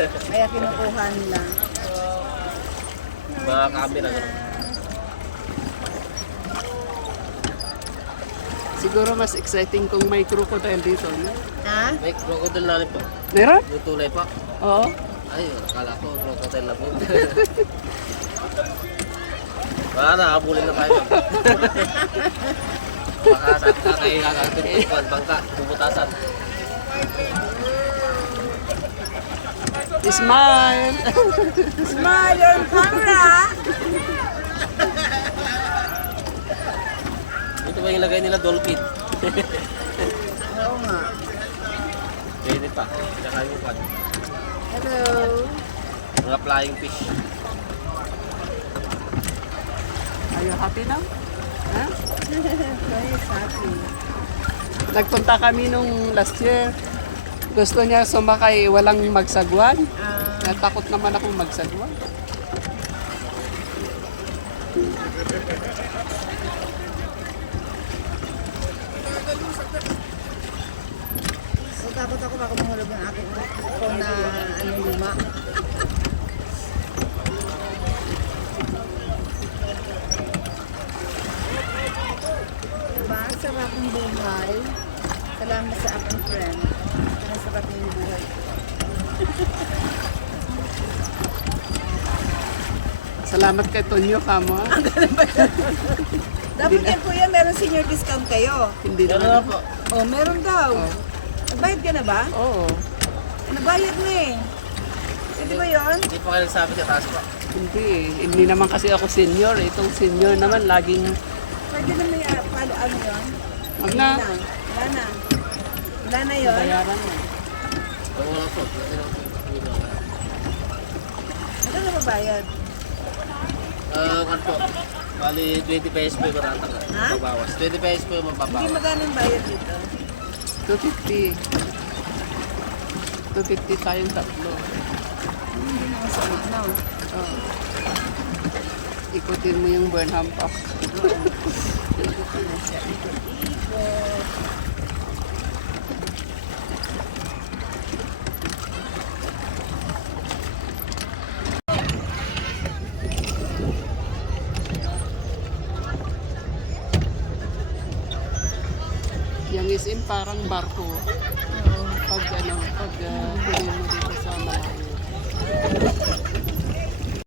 Kaya kinukuha nila. Mga camera. Siguro mas exciting kung may crocodile dito, no? Ha? May crocodile na rin po. Meron? Yung tunay pa. Oo. Ay, akala ko crocodile na po. Baka nakabulin na tayo. Baka sa kakailangan ko bangka, bubutasan. Smile! Smile on camera! Ito ba yung lagay nila dolphin? Oo nga. Pwede pa. Tsaka yung pan. Hello. Mga flying fish. Are you happy now? Ha? Nice, happy. Nagpunta kami nung last year. Gusto niya sumakay walang magsagwan. Natakot naman akong magsagwan. Takot ako baka mahulog yung aking phone na luma. Diba? Ang sarap ng buhay. Salamat sa aking friend. Ang sarap ng buhay. Salamat kay Tonyo, kamo. Ha? Dapat yan po yan, meron senior discount kayo. Hindi Ano naman. na po? Oh, meron daw. Oh. Nagbayad ka na ba? Oo. Nagbayad na eh. Hindi ba yun? Hindi pa kayo nagsabi sa taas pa. Hindi eh. Hindi naman kasi ako senior. Itong senior naman laging Pwede na may ano yun? wag na. Wala na. Wala na yun. Bayaran mo. Wala po. Pwede lang po. Ano na mabayad? Ano po? Bali, 20 pesos po yung matatanggal. Ha? Magbabawas. 20 pesos po yung Hindi mababawas. magkano yung bayad dito? 250. 250 tayong tatlo. Hindi na sa no. Oo. Ikutin mo yung Burnham Park. Yung SM parang barko. Pag huli mo dito sa